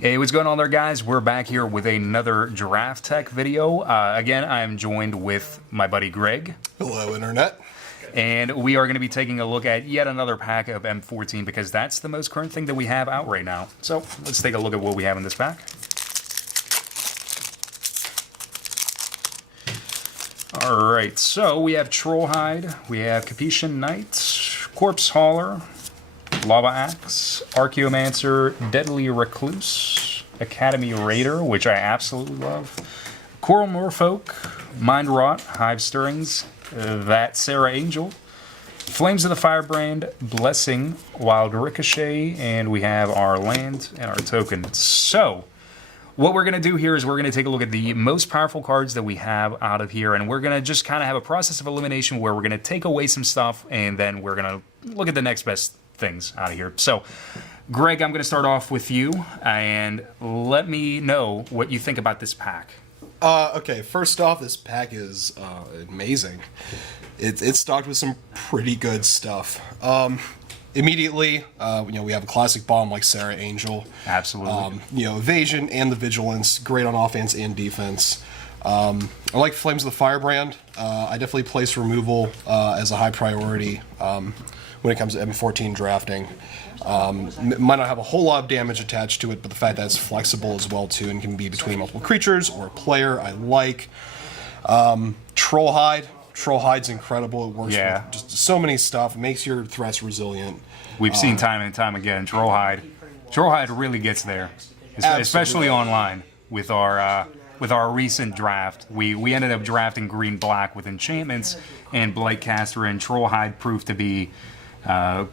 Hey, what's going on there, guys? We're back here with another Draft Tech video. Again, I'm joined with my buddy Greg. Hello, Internet. And we are going to be taking a look at yet another pack of M14 because that's the most current thing that we have out right now. So let's take a look at what we have in this pack. Alright, so we have Trollhide, we have Capetian Knight, Corpse Hauler, Lava Axe, Archaeomancer, Deadly Recluse, Academy Raider, which I absolutely love, Coral Merfolk, Mind Rot, Hive Stirrings, that Sarah Angel, Flames of the Firebrand, Blessing, Wild Ricochet, and we have our land and our token. So, what we're going to do here is we're going to take a look at the most powerful cards that we have out of here, and we're going to just kind of have a process of elimination where we're going to take away some stuff, and then we're going to look at the next best things out of here. So, Greg, I'm going to start off with you, and let me know what you think about this pack. Okay, first off, this pack is amazing. It's stocked with some pretty good stuff. Immediately, we have a classic bomb like Sarah Angel. Absolutely. Evasion and the Vigilance, great on offense and defense. I like Flames of the Firebrand. I definitely place removal as a high priority when it comes to M14 drafting. Might not have a whole lot of damage attached to it, but the fact that it's flexible as well too and can be between multiple creatures or a player, I like. Trollhide. Trollhide's incredible. It works with just so many stuff. It makes your threats resilient. We've seen time and time again, Trollhide really gets there, especially online with our recent draft. We ended up drafting green-black with enchantments, and Blightcaster and Trollhide proved to be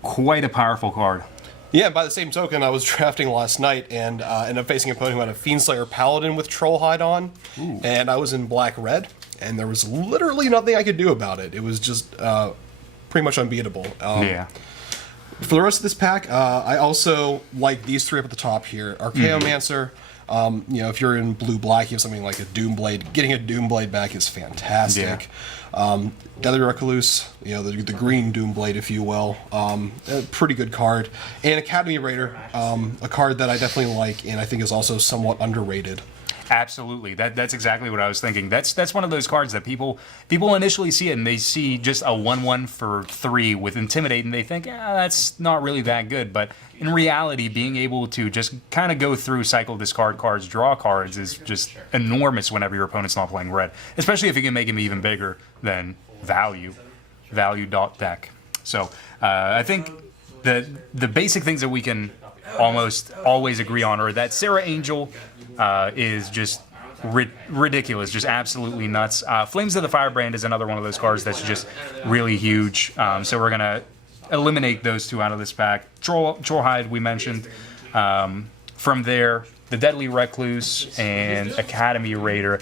quite a powerful card. Yeah, by the same token, I was drafting last night and ended up facing an opponent who had a Fiendslayer Paladin with Trollhide on, and I was in black-red, and there was literally nothing I could do about it. It was just pretty much unbeatable. For the rest of this pack, I also like these three up at the top here. Archaeomancer. If you're in blue-black, you have something like a Doomblade. Getting a Doomblade back is fantastic. Deadly Recluse, the green Doomblade, if you will. A pretty good card. And Academy Raider, a card that I definitely like and I think is also somewhat underrated. Absolutely, that's exactly what I was thinking. That's one of those cards that people initially see it and they see just a 1/1 for 3 with Intimidate and they think, that's not really that good. But in reality, being able to just kind of go through, cycle, discard cards, draw cards is just enormous whenever your opponent's not playing red. Especially if you can make him even bigger than value deck. So I think the basic things that we can almost always agree on are that Sarah Angel is just ridiculous, just absolutely nuts. Flames of the Firebrand is another one of those cards that's just really huge. So we're going to eliminate those two out of this pack. Trollhide, we mentioned. From there, the Deadly Recluse and Academy Raider.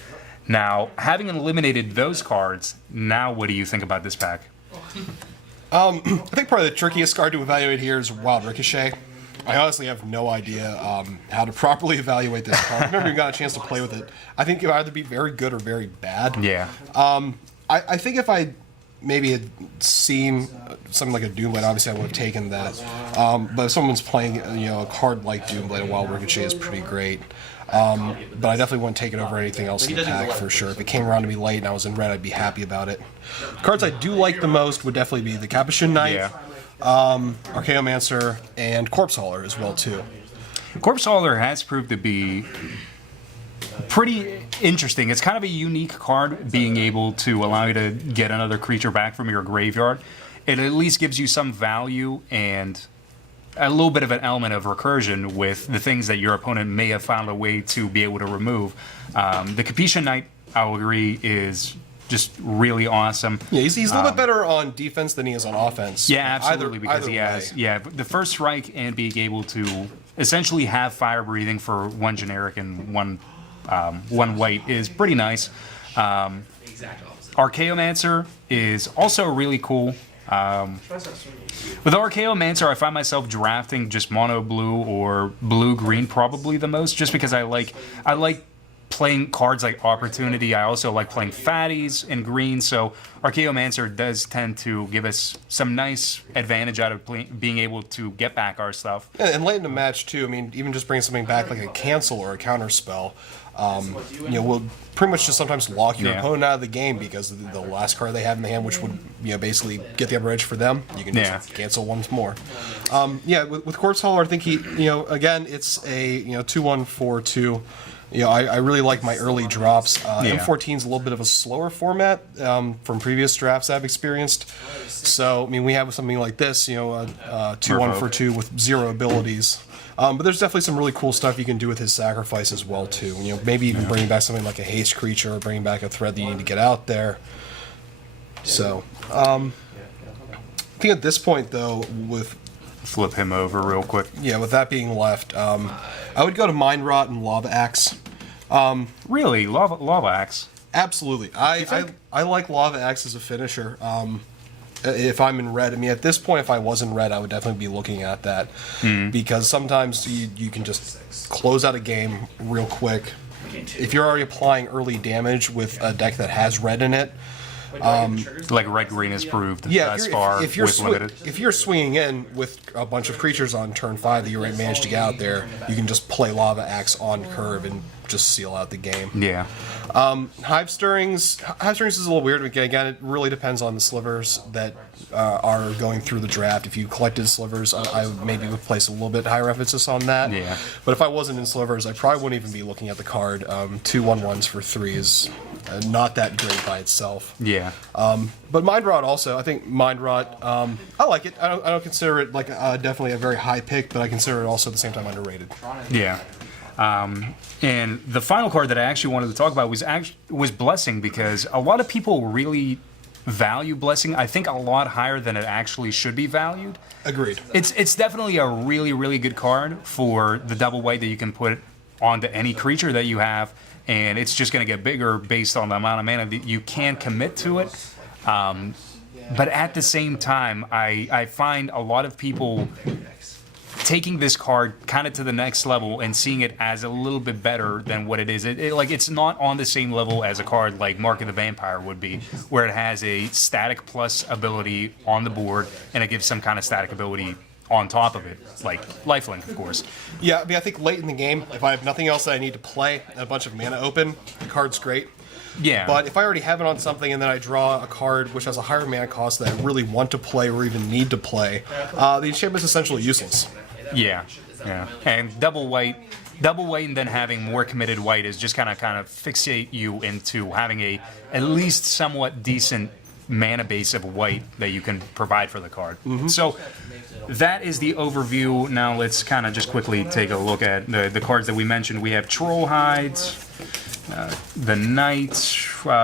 Now, having eliminated those cards, now what do you think about this pack? I think probably the trickiest card to evaluate here is Wild Ricochet. I honestly have no idea how to properly evaluate this card. I've never even got a chance to play with it. I think it would either be very good or very bad. Yeah. I think if I maybe had seen something like a Doomblade, obviously I would have taken that. But if someone's playing a card like Doomblade, a Wild Ricochet is pretty great. But I definitely wouldn't take it over anything else in the pack for sure. If it came around to me late and I was in red, I'd be happy about it. Cards I do like the most would definitely be the Capuchin Knight, Archaeomancer, and Corpse Hauler as well too. Corpse Hauler has proved to be pretty interesting. It's kind of a unique card, being able to allow you to get another creature back from your graveyard. It at least gives you some value and a little bit of an element of recursion with the things that your opponent may have found a way to be able to remove. The Capetian Knight, I'll agree, is just really awesome. Yeah, he's a little bit better on defense than he is on offense. Yeah, absolutely, because he has the first strike and being able to essentially have fire breathing for one generic and one white is pretty nice. Archaeomancer is also really cool. With Archaeomancer, I find myself drafting just mono blue or blue green probably the most, just because I like playing cards like Opportunity. I also like playing Fatties in green, so Archaeomancer does tend to give us some nice advantage out of being able to get back our stuff. Yeah, and late in the match too. I mean, even just bringing something back like a cancel or a counter spell, will pretty much just sometimes lock your opponent out of the game because of the last card they have in the hand, which would basically get the upper edge for them. You can just cancel once more. With Corpse Hauler, I think he again it's a 2-1-4-2. I really like my early drops. M14 is a little bit of a slower format from previous drafts I've experienced. So, I mean, we have something like this, 2-1-4-2 with 0 abilities. But there's definitely some really cool stuff you can do with his sacrifice as well, too. Maybe even bringing back something like a haste creature or bringing back a threat that you need to get out there. So, I think at this point, though, with... Flip him over real quick. Yeah, with that being left, I would go to Mind Rot and Lava Axe. Really? Lava Axe? Absolutely. I like Lava Axe as a finisher. If I'm in red, I mean, at this point, if I was in red, I would definitely be looking at that. Because sometimes you can just close out a game real quick. If you're already applying early damage with a deck that has red in it, like red green is proved thus far if you're with limited. If you're swinging in with a bunch of creatures on turn 5 that you already managed to get out there, you can just play Lava Axe on curve and just seal out the game. Yeah. Hive Stirrings is a little weird. Again, it really depends on the slivers that are going through the draft. If you collected slivers, I would maybe place a little bit higher emphasis on that. Yeah. But if I wasn't in slivers, I probably wouldn't even be looking at the card. 2 1/1s for 3 is not that great by itself. Yeah. But Mind Rot also, I think Mind Rot, I like it. I don't consider it like definitely a very high pick, but I consider it also at the same time underrated. Yeah. And the final card that I actually wanted to talk about was Blessing, because a lot of people really value Blessing. I think a lot higher than it actually should be valued. Agreed. It's definitely a really, really good card for the double white that you can put onto any creature that you have, and it's just going to get bigger based on the amount of mana that you can commit to it. But at the same time, I find a lot of people taking this card kind of to the next level and seeing it as a little bit better than what it is. It's not on the same level as a card like Mark of the Vampire would be, where it has a static plus ability on the board and it gives some kind of static ability on top of it, like lifelink, of course. Yeah, I mean, I think late in the game, if I have nothing else that I need to play and a bunch of mana open, the card's great. Yeah. But if I already have it on something and then I draw a card which has a higher mana cost that I really want to play or even need to play, the enchantment's essentially useless. Yeah, yeah. And double white and then having more committed white is just kind of fixate you into having a at least somewhat decent mana base of white that you can provide for the card. So that is the overview. Now let's kind of just quickly take a look at the cards that we mentioned. We have Troll Hides, the Knight,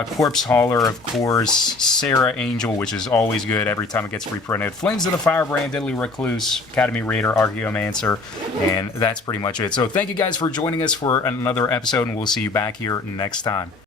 Corpse Hauler, of course, Sarah Angel, which is always good every time it gets reprinted, Flames of the Firebrand, Deadly Recluse, Academy Raider, Archaeomancer, and that's pretty much it. So thank you guys for joining us for another episode, and we'll see you back here next time.